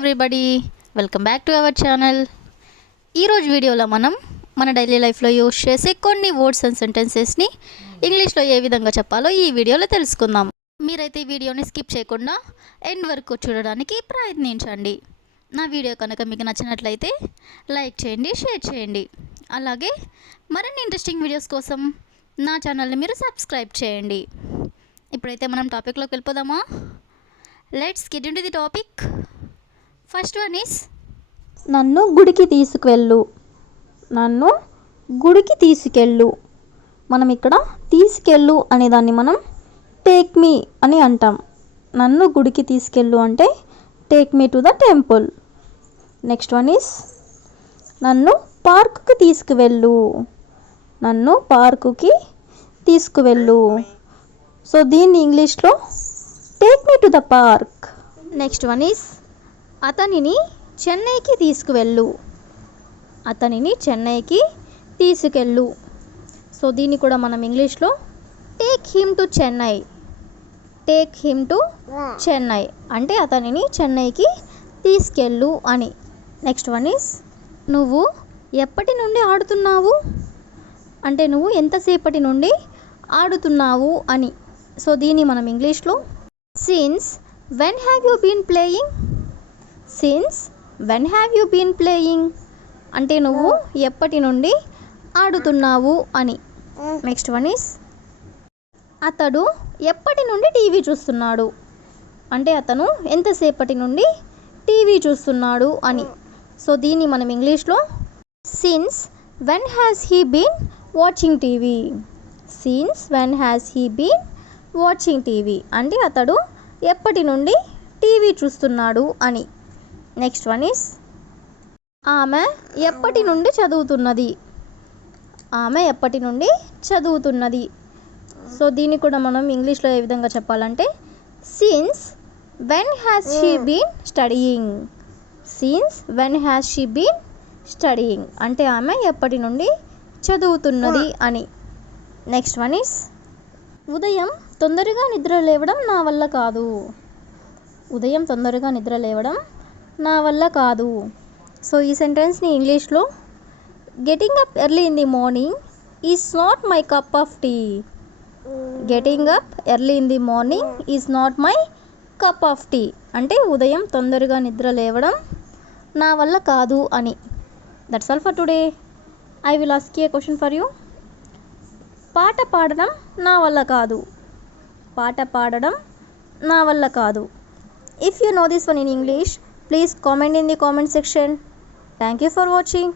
Everybody, welcome back to our channel. ఈరోజు వీడియోలో మనం మన డైలీ లైఫ్లో యూజ్ చేసే కొన్ని వర్డ్స్ అండ్ సెంటెన్సెస్ని ఇంగ్లీష్లో ఏ విధంగా చెప్పాలో ఈ వీడియోలో తెలుసుకుందాం. మీరైతే ఈ వీడియోని స్కిప్ చేయకుండా ఎండ్ వరకు చూడడానికి ప్రయత్నించండి. నా వీడియో కనుక మీకు నచ్చినట్లయితే లైక్ చేయండి, షేర్ చేయండి. అలాగే మరిన్ని ఇంట్రెస్టింగ్ వీడియోస్ కోసం నా ఛానల్ని మీరు సబ్స్క్రైబ్ చేయండి. ఇప్పుడైతే మనం టాపిక్లోకి వెళ్ళిపోదామా? Let's get into the topic. First one is నన్ను గుడికి తీసుకువెళ్ళు. నన్ను గుడికి తీసుకెళ్ళు. మనం ఇక్కడ తీసుకెళ్ళు అనేదాన్ని మనం టేక్ మీ అని అంటాం. నన్ను గుడికి తీసుకెళ్ళు అంటే take me to the temple. Next one is నన్ను పార్కుకి తీసుకువెళ్ళు. నన్ను పార్కుకి తీసుకువెళ్ళు. సో దీన్ని ఇంగ్లీష్లో take me to the park. Next one is అతనిని చెన్నైకి తీసుకువెళ్ళు. అతనిని చెన్నైకి తీసుకెళ్ళు. సో దీన్ని కూడా మనం ఇంగ్లీష్లో take him to Chennai. Take him to Chennai అంటే అతనిని చెన్నైకి తీసుకెళ్ళు అని. నెక్స్ట్ వన్ ఈస్ నువ్వు ఎప్పటి నుండి ఆడుతున్నావు అంటే నువ్వు ఎంతసేపటి నుండి ఆడుతున్నావు అని. సో దీన్ని మనం ఇంగ్లీష్లో since when have you been playing. Since when have you been playing అంటే నువ్వు ఎప్పటి నుండి ఆడుతున్నావు అని. నెక్స్ట్ వన్ ఈస్ అతడు ఎప్పటి నుండి టీవీ చూస్తున్నాడు అంటే అతను ఎంతసేపటి నుండి టీవీ చూస్తున్నాడు అని. సో దీన్ని మనం ఇంగ్లీష్లో since when has he been watching TV. Since when has he been watching TV అంటే అతడు ఎప్పటి నుండి టీవీ చూస్తున్నాడు అని. నెక్స్ట్ వన్ ఈస్ ఆమె ఎప్పటి నుండి చదువుతున్నది. ఆమె ఎప్పటి నుండి చదువుతున్నది. సో దీన్ని కూడా మనం ఇంగ్లీష్లో ఏ విధంగా చెప్పాలంటే since when has she been studying. Since when has she been studying అంటే ఆమె ఎప్పటి నుండి చదువుతున్నది అని. నెక్స్ట్ వన్ ఈస్ ఉదయం తొందరగా నిద్ర లేవడం నా వల్ల కాదు. ఉదయం తొందరగా నిద్ర లేవడం నా వల్ల కాదు. సో ఈ సెంటెన్స్ని ఇంగ్లీష్లో getting up early in the morning is not my cup of tea. Getting up early in the morning is not my cup of tea అంటే ఉదయం తొందరగా నిద్ర లేవడం నా వల్ల కాదు అని. That's all for today. I will ask you a question for you. పాట పాడడం నా వల్ల కాదు. పాట పాడడం నా వల్ల కాదు. If you know this one in English, please comment in the comment section. Thank you for watching.